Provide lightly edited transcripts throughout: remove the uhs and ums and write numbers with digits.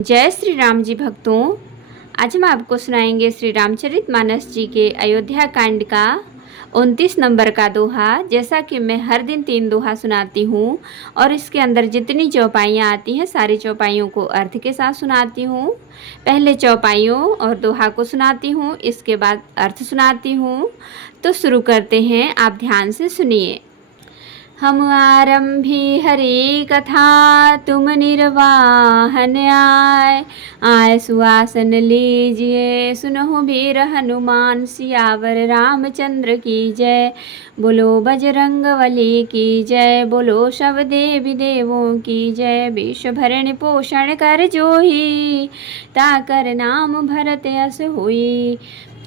जय श्री राम जी भक्तों। आज हम आपको सुनाएंगे श्री रामचरितमानस जी के अयोध्या कांड का 29 नंबर का दोहा। जैसा कि मैं हर दिन 3 दोहा सुनाती हूँ और इसके अंदर जितनी चौपाइयाँ आती हैं सारी चौपाइयों को अर्थ के साथ सुनाती हूँ। पहले चौपाइयों और दोहा को सुनाती हूँ, इसके बाद अर्थ सुनाती हूँ। तो शुरू करते हैं, आप ध्यान से सुनिए। हम आरंभी हरि कथा, तुम निर्वाहन आय सुआसन लीजिए, सुनहु वीर हनुमान सियावर रामचंद्र की जय। बोलो बजरंगबली की जय, बोलो सब देवी देवों की जय। विश्व भरण पोषण कर जोही, ताकर नाम भरत यस होई।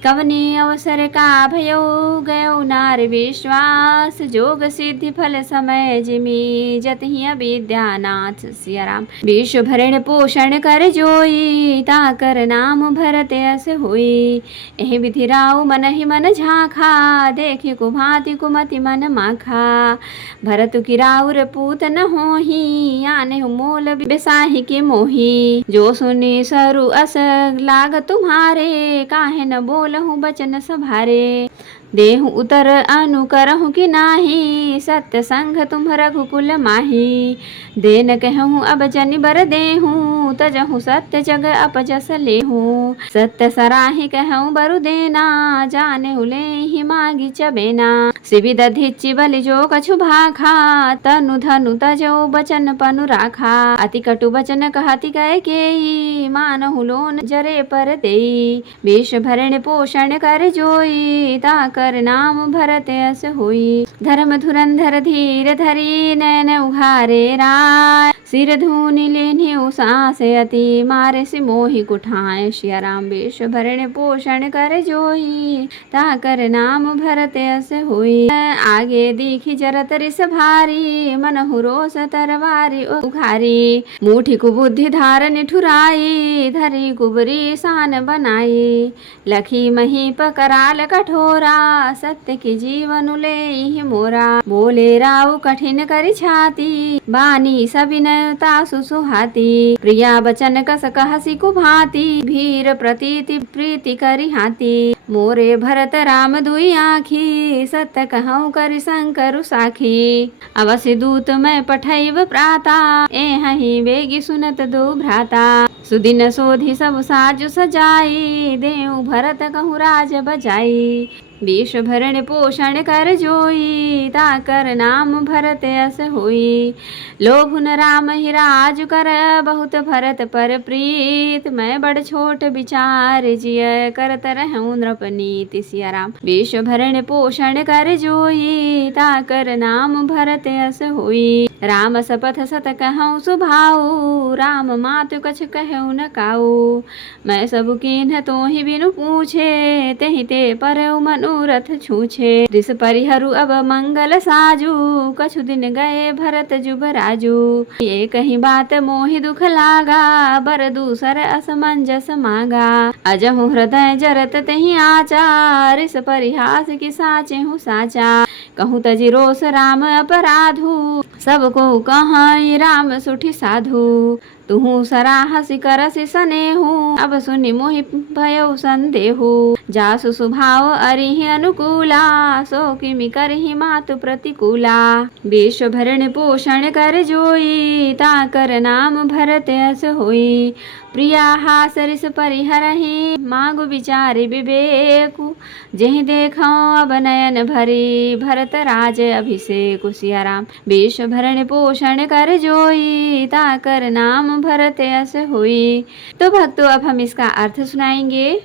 कवने अवसर का भयो, गयो नार विश्वास, जोग सिद्धि फल समय जिमी, जतहि विद्यानाथ सिया राम। विश्व भरण पोषण कर जोई, ताकर नाम भरत यस होई। एहि विधि राउ मन ही मन झांखा, देखि कुभांति कुमति मन माखा। भरत की राउर पूत न होही, आने मोल बेसाही के मोही। जो सुनी सरु अस लाग तुम्हारे, काहे न बोल बचन सभारे। देहु उतर अनुकरहु कि नाही, सत्य संग तुम रघुकुल माही। देन कहूँ अब जनि बर देहूँ, तजहु सत्य जग अपजस लेहूँ। सत्य सराहि कहूँ बरु देना, जाने लेहि मागी चबेना। सिविद धिच्चि बलि जो कछु भाखा, तनु धनु तजौ बचन पनु राखा। अति कटु बचन कहति कैकेयी, मानहु लोन जरे पर देई। विश्व भरण पोषण कर जोई, ताकर नाम भरत यस होई। धर्म धुरंधर धीर धरी, नैन उघारे राय। सिर धूनि लेन्हि सास अति, मारे सि मोहि कुठाय सिया राम। विश्व भरण पोषण कर जोई, ताकर नाम भरत यस होई। आगे दीखि जरत रिस भारी, मनहु रोष तरवारी उघारी। मुठि कुबुद्धि धार निठुराई, धरी कुबरी सान बनाई। लखी मही पकराल कठोरा, सत्य की जीवन लेहि मोरा। बोले राव कठिन करि छाती, बानी सविनयता सुसुहाती। प्रिया बचन कस कहसि कुभांति, भीर प्रतीति प्रीति करि हाती। मोरे भरत राम दुई आँखी, सत्य कहूँ करि शंकर साखी। अवश्य दूत मैं पठैब प्राता, एहि बेगी सुनत दो भ्राता। सुदिन सोधि सब साजु सजाई, देऊ भरत कहूँ राज बजाई। विश्व भरण पोषण कर जोई, ताकर नाम भरत यस होई। लोभु न राम ही राज कर, बहुत भरत पर प्रीत। मैं बड़ छोट विचार जिय, करत रहूं नृपनीति सिया राम। विश्व भरण पोषण कर जोई, ताकर नाम भरत यस होई। राम सपथ सत कहूँ सुभाऊ, राम मातु कछु कहूँ न काऊ। मैं सब कीन्ह तो ही बिनु पूछे, तेहि ते परउ मनोरथ छूछे। रिस परिहरु अब मंगल साजू, कछु दिन गए भरत जुबराजू। ये कहीं बात मोहि दुख लागा, बर दूसर असमंजस मागा। अजहु हृदय जरत तेहि आचा, रिस परिहास की साचे हूँ साचा। कहूँ तजि रोष राम अपराधु, सबको कहाँ राम सुठी साधु। तुहु सराहसि करसि सनेहु, अब सुनि मोहि भयउ संदेहु। जासु सुभाव अरिहि अनुकूला, सो किमि करहि मातु प्रतिकूला। विश्व भरण पोषण कर जोई, ताकर नाम भरत यस होई। प्रिया हास रिस परिहरहि, मागु विचारि विवेकु। जेहि देखौ अब नयन भरी, भरत राज अभिषेकु सिया राम। विश्व भरण पोषण कर जोई, ताकर नाम भरत यस हुई। तो भक्तों, अब हम इसका अर्थ सुनाएंगे।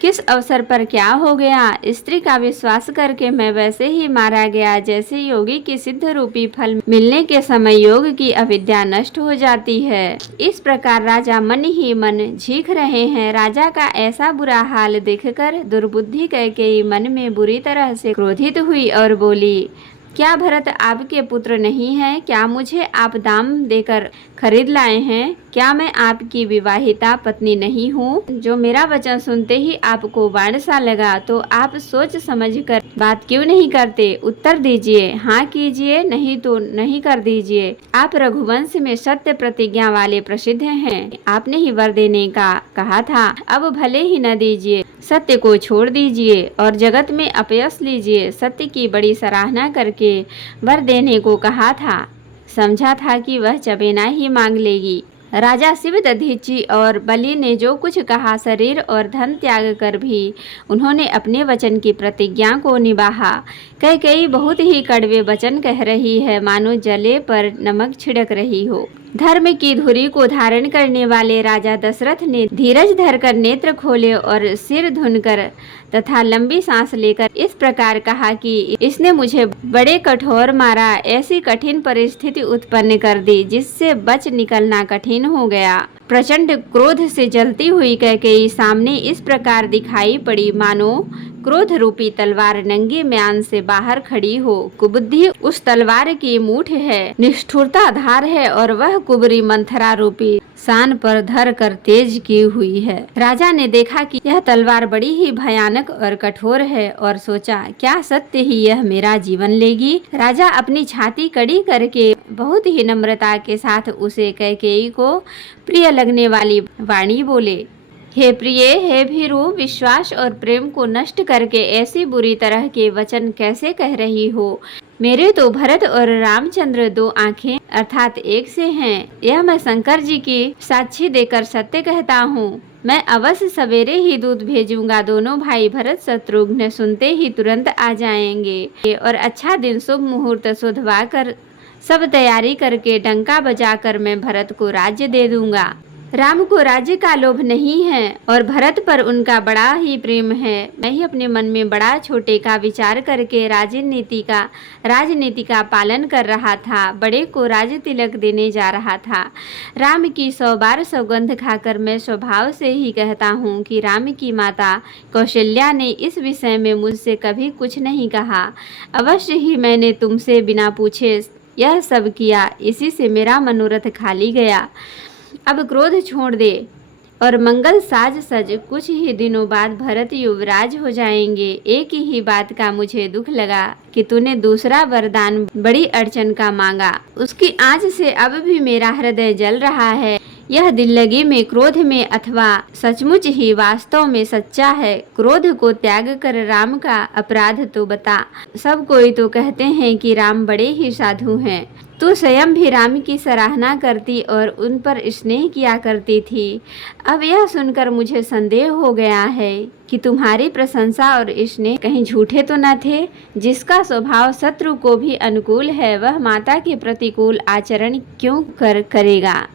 किस अवसर पर क्या हो गया? स्त्री का विश्वास करके मैं वैसे ही मारा गया जैसे योगी की सिद्ध रूपी फल मिलने के समय योग की अविद्या नष्ट हो जाती है। इस प्रकार राजा मन ही मन झीक रहे हैं। राजा का ऐसा बुरा हाल देखकर दुर्बुद्धि कैकेयी मन में बुरी तरह से क्रोधित हुई और बोली, क्या भरत आपके पुत्र नहीं है? क्या मुझे आप दाम देकर खरीद लाए हैं? क्या मैं आपकी विवाहिता पत्नी नहीं हूँ? जो मेरा वचन सुनते ही आपको बाण सा लगा, तो आप सोच समझ कर बात क्यों नहीं करते? उत्तर दीजिए, हाँ कीजिए, नहीं तो नहीं कर दीजिए। आप रघुवंश में सत्य प्रतिज्ञा वाले प्रसिद्ध हैं। आपने ही वर देने का कहा था, अब भले ही न दीजिए। सत्य को छोड़ दीजिए और जगत में अपयश लीजिए। सत्य की बड़ी सराहना करके वर देने को कहा था, समझा था कि वह चबेना ही मांग लेगी। राजा शिव दधीची और बलि ने जो कुछ कहा, शरीर और धन त्याग कर भी उन्होंने अपने वचन की प्रतिज्ञा को निभाया। कैकेयी बहुत ही कड़वे वचन कह रही है, मानो जले पर नमक छिड़क रही हो। धर्म की धुरी को धारण करने वाले राजा दशरथ ने धीरज धरकर नेत्र खोले और सिर धुनकर तथा लंबी सांस लेकर इस प्रकार कहा कि इसने मुझे बड़े कठोर मारा, ऐसी कठिन परिस्थिति उत्पन्न कर दी जिससे बच निकलना कठिन हो गया। प्रचंड क्रोध से जलती हुई कैकेयी सामने इस प्रकार दिखाई पड़ी, मानो क्रोध रूपी तलवार नंगे म्यान से बाहर खड़ी हो। कुबुद्धि उस तलवार की मूठ है, निष्ठुरता धार है और वह कुबरी मंथरा रूपी सान पर धर कर तेज की हुई है। राजा ने देखा कि यह तलवार बड़ी ही भयानक और कठोर है और सोचा, क्या सत्य ही यह मेरा जीवन लेगी? राजा अपनी छाती कड़ी करके बहुत ही नम्रता के साथ उसे कैकेयी को प्रिय लगने वाली वाणी बोले, हे प्रिय, हे भीरू, विश्वास और प्रेम को नष्ट करके ऐसी बुरी तरह के वचन कैसे कह रही हो? मेरे तो भरत और रामचंद्र दो आंखें अर्थात एक से हैं। यह मैं शंकर जी की साक्षी देकर सत्य कहता हूँ। मैं अवश्य सवेरे ही दूत भेजूंगा। दोनों भाई भरत शत्रुघ्न सुनते ही तुरंत आ जाएंगे और अच्छा दिन शुभ मुहूर्त सुधवा कर सब तैयारी करके डंका बजाकर मैं भरत को राज्य दे दूंगा। राम को राज्य का लोभ नहीं है और भरत पर उनका बड़ा ही प्रेम है। मैं ही अपने मन में बड़ा छोटे का विचार करके राजनीति का पालन कर रहा था। बड़े को राज तिलक देने जा रहा था। राम की 100 बार सौगंध खाकर मैं स्वभाव से ही कहता हूँ कि राम की माता कौशल्या ने इस विषय में मुझसे कभी कुछ नहीं कहा। अवश्य ही मैंने तुमसे बिना पूछे यह सब किया, इसी से मेरा मनोरथ खाली गया। अब क्रोध छोड़ दे और मंगल साज सज। कुछ ही दिनों बाद भरत युवराज हो जाएंगे। एक ही बात का मुझे दुख लगा कि तूने दूसरा वरदान बड़ी अड़चन का मांगा। उसकी आंच से अब भी मेरा हृदय जल रहा है। यह दिल्लगी में, क्रोध में अथवा सचमुच ही वास्तव में सच्चा है? क्रोध को त्याग कर राम का अपराध तो बता। सब कोई तो कहते हैं कि राम बड़े ही साधु हैं। तू स्वयं भी राम की सराहना करती और उन पर स्नेह किया करती थी। अब यह सुनकर मुझे संदेह हो गया है कि तुम्हारी प्रशंसा और स्नेह कहीं झूठे तो न थे। जिसका स्वभाव शत्रु को भी अनुकूल है, वह माता के प्रतिकूल आचरण क्यों करेगा?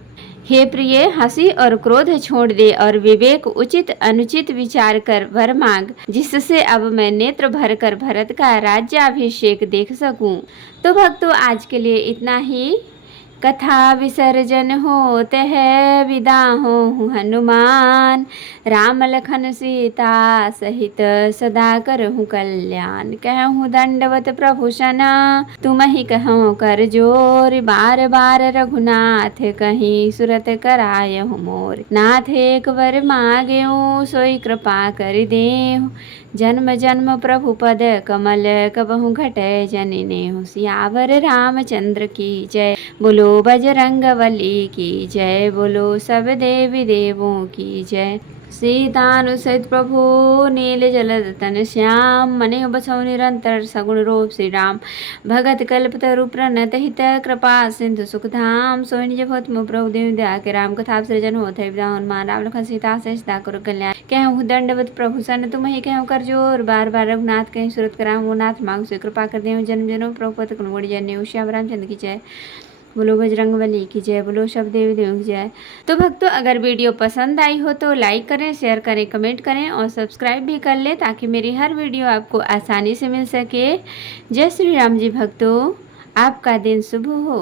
हे प्रिय, हंसी और क्रोध छोड़ दे और विवेक उचित अनुचित विचार कर वर मांग, जिससे अब मैं नेत्र भर कर भरत का राज्याभिषेक देख सकूं। तो भक्तों, आज के लिए इतना ही। कथा विसर्जन होते है, विदा हो हनुमान। राम लखन सीता सहित सदा करहूँ कल्याण। कहूँ दंडवत प्रभु सना, तुम ही कहूँ कर जोर। बार बार रघुनाथ कहीं सुरत करायहु मोर। नाथ एक वर मांगेऊ, सोई कृपा कर देहु। जन्म जन्म प्रभु पद कमल, कबहु घटै जनि नेहु। सियावर रामचंद्र की जय, बोलो बजरंगबली की जय, बोलो सब देवी देवों की जय। सीतानुसहित प्रभु नील जलदतन श्याम, मने बसौ निरंतर सगुण रूप श्री राम। भगत कल्पतरु प्रणत हित, कृपा सिंधु सुखधाम। सोई निज भक्त मो प्रभु देव दया के राम। कथा सृजन होत है विदा हनुमान। राम लखन सीता सहित सदा करो कल्याण। कहूँ दंडवत प्रभु सन, तुम ही कहूँ कर जोर। बार बार रघुनाथ कहीं सुरत कराम। वो नाथ मांग से कृपा कर देहु। जन्म जन्म प्रभु पद कनुगुण जन्य। श्याम रामचंद्र की जय, बोलो बजरंगबली की जय, बोलो सब देवी देवों की जय। तो भक्तों, अगर वीडियो पसंद आई हो तो लाइक करें, शेयर करें, कमेंट करें और सब्सक्राइब भी कर लें, ताकि मेरी हर वीडियो आपको आसानी से मिल सके। जय श्री राम जी भक्तों, आपका दिन शुभ हो।